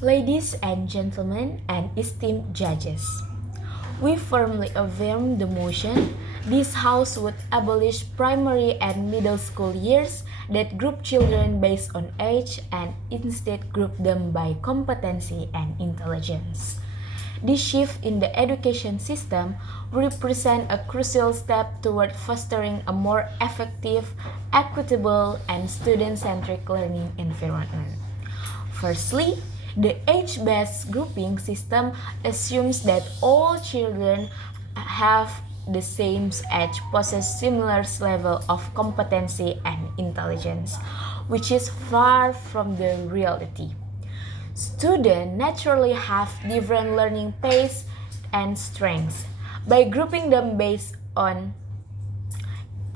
Ladies and gentlemen, and esteemed judges, we firmly affirm the motion this House would abolish primary and middle school years that group children based on age and instead group them by competency and intelligence. This shift in the education system represents a crucial step toward fostering a more effective, equitable, and student-centric learning environment. Firstly, the age-based grouping system assumes that all children have the same age possess similar level of competency and intelligence, which is far from the reality. Students naturally have different learning pace and strengths. By grouping them based on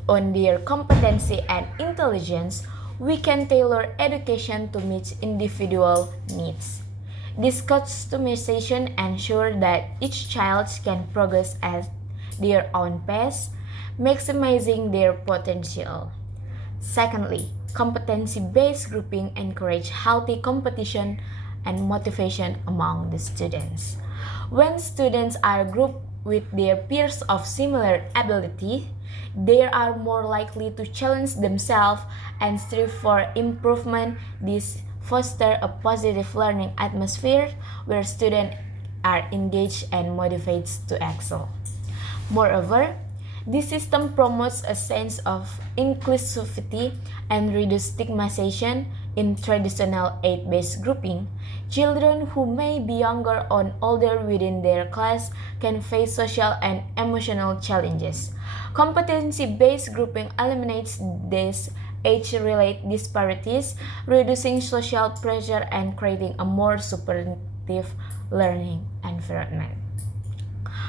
their competency and intelligence, we can tailor education to meet individual needs. This customization ensures that each child can progress at their own pace, maximizing their potential. Secondly, competency-based grouping encourages healthy competition and motivation among the students. When students are grouped with their peers of similar ability, they are more likely to challenge themselves and strive for improvement. This fosters a positive learning atmosphere where students are engaged and motivated to excel. Moreover, this system promotes a sense of inclusivity and reduces stigmatization in traditional age-based grouping. Children who may be younger or older within their class can face social and emotional challenges. Competency-based grouping eliminates these age-related disparities, reducing social pressure and creating a more supportive learning environment.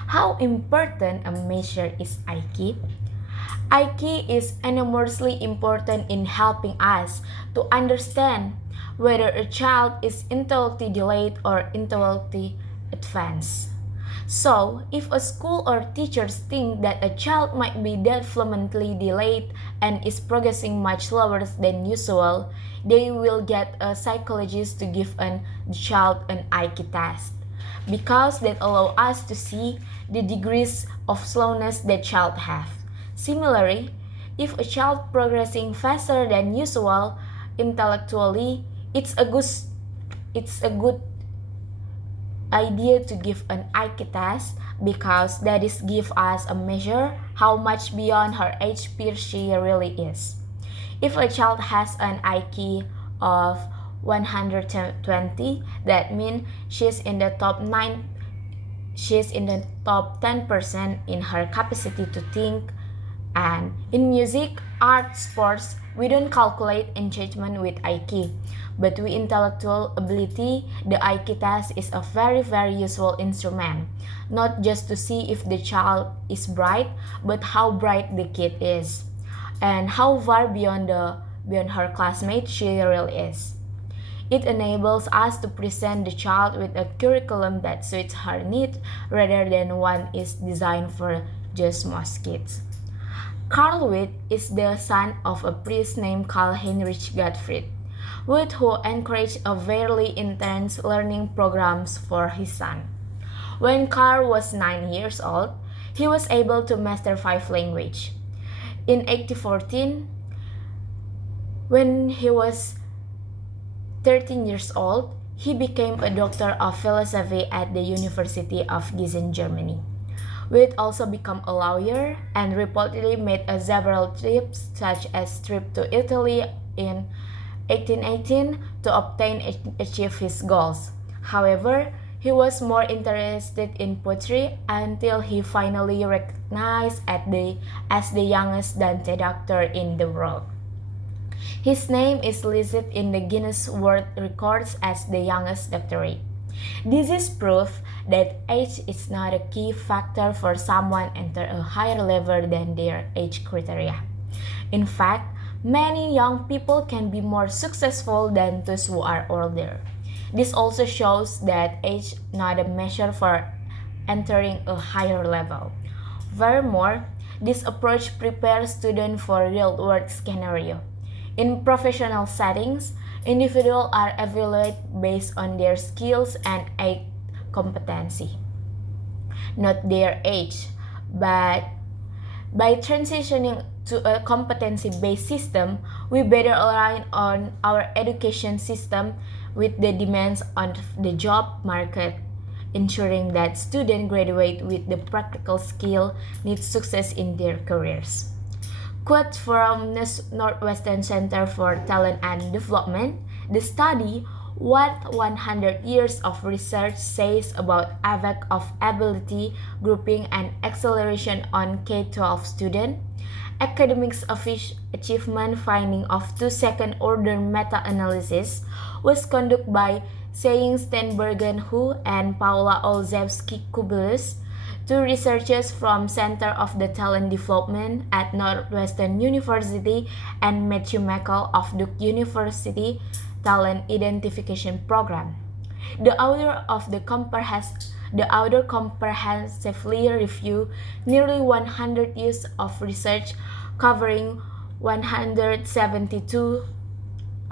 How important a measure is IQ? IQ is enormously important in helping us to understand whether a child is intellectually delayed or intellectually advanced. So, if a school or teachers think that a child might be developmentally delayed and is progressing much slower than usual, they will get a psychologist to give the child an IQ test, because that allows us to see the degrees of slowness that child have. Similarly, if a child progressing faster than usual intellectually, it's a good idea to give an IQ test, because that is give us a measure how much beyond her age peer she really is. If a child has an IQ of 120, that means she's in the top 10% in her capacity to think. And in music, art, sports, we don't calculate engagement with IQ, but with intellectual ability, the IQ test is a very, very useful instrument, not just to see if the child is bright, but how bright the kid is, and how far beyond her classmates she really is. It enables us to present the child with a curriculum that suits her needs rather than one is designed for just most kids. Carl Witt is the son of a priest named Karl Heinrich Gottfried Witt, who encouraged a very intense learning programs for his son. When Carl was 9 years old, he was able to master 5 languages. In 1814, when he was 13 years old, he became a doctor of philosophy at the University of Gießen, Germany. Witt also became a lawyer and reportedly made several trips, such as trip to Italy in 1818 to achieve his goals. However, he was more interested in poetry until he finally recognized as the youngest Dante doctor in the world. His name is listed in the Guinness World Records as the youngest doctorate. This is proof that age is not a key factor for someone enter a higher level than their age criteria. In fact, many young people can be more successful than those who are older. This also shows that age is not a measure for entering a higher level. Furthermore, this approach prepares students for real-world scenario. In professional settings, Individuals are evaluated based on their skills and competency, not their age. But by transitioning to a competency-based system, we better align on our education system with the demands on the job market, ensuring that students graduate with the practical skill needed success in their careers. Quote from Northwestern Center for Talent and Development: the study, what 100 years of research says about effect of ability, grouping, and acceleration on K-12 students. Academics achievement finding of two second-order meta-analysis was conducted by Seing Steenbergen Hu and Paula Olszewski-Kubelis, two researchers from Center of the Talent Development at Northwestern University and Matthew McCall of Duke University Talent Identification Program. The author comprehensively reviewed nearly 100 years of research covering 172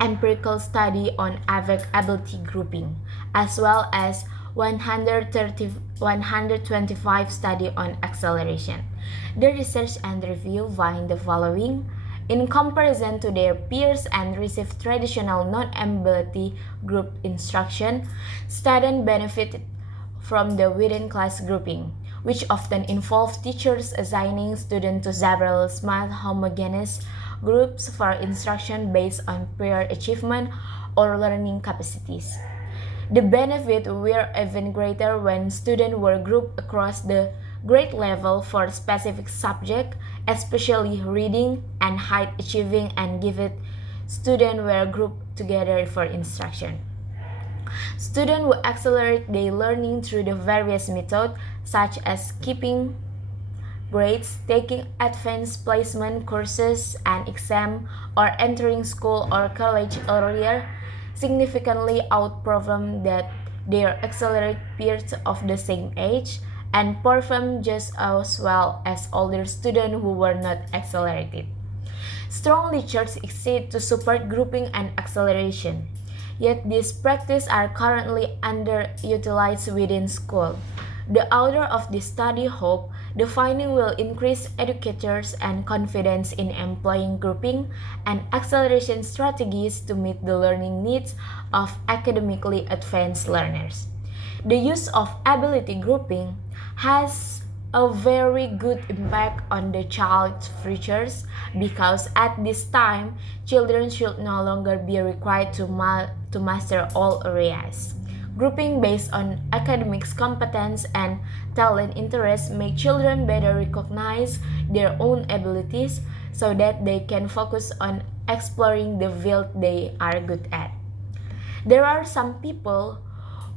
empirical study on ability grouping, as well as 125 study on acceleration. The research and review find the following. In comparison to their peers and receive traditional non-ability group instruction, students benefited from the within-class grouping, which often involves teachers assigning students to several small homogeneous groups for instruction based on prior achievement or learning capacities. The benefits were even greater when students were grouped across the grade level for specific subjects, especially reading and high achieving, and given students were grouped together for instruction. Students will accelerate their learning through the various methods such as skipping grades, taking advanced placement courses and exams, or entering school or college earlier, significantly outperform that their accelerated peers of the same age, and perform just as well as older students who were not accelerated. Strong literature exists to support grouping and acceleration, yet these practices are currently underutilized within school. The author of this study hopes the finding will increase educators' and confidence in employing grouping and acceleration strategies to meet the learning needs of academically advanced learners. The use of ability grouping has a very good impact on the child's futures because at this time, children should no longer be required to master all areas. Grouping based on academics competence and talent interests make children better recognize their own abilities so that they can focus on exploring the field they are good at. There are some people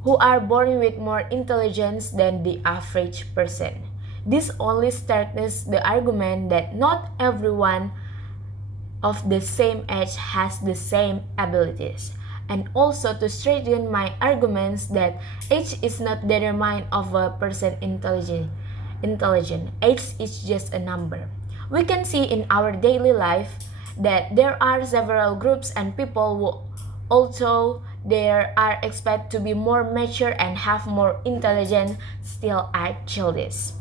who are born with more intelligence than the average person. This only strengthens the argument that not everyone of the same age has the same abilities, and also to strengthen my arguments that age is not determinant of a person's intelligence. Age is just a number. We can see in our daily life that there are several groups and people who, although they are expected to be more mature and have more intelligence, still act childish.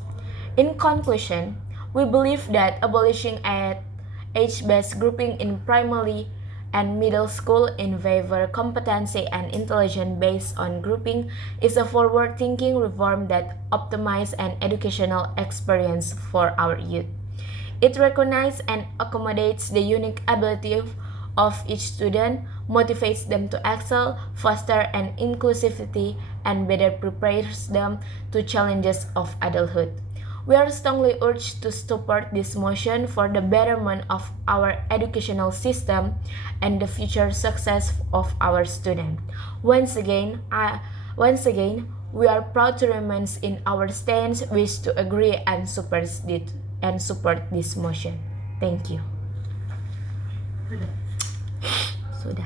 In conclusion, we believe that abolishing age-based grouping in primary and middle school in favor competency and intelligence based on grouping is a forward-thinking reform that optimizes an educational experience for our youth. It recognizes and accommodates the unique ability of each student, motivates them to excel, foster an inclusivity, and better prepares them to challenges of adulthood. We are strongly urged to support this motion for the betterment of our educational system and the future success of our students. Once again, we are proud to remain in our stance, wish to agree and support this motion. Thank you. Sudah.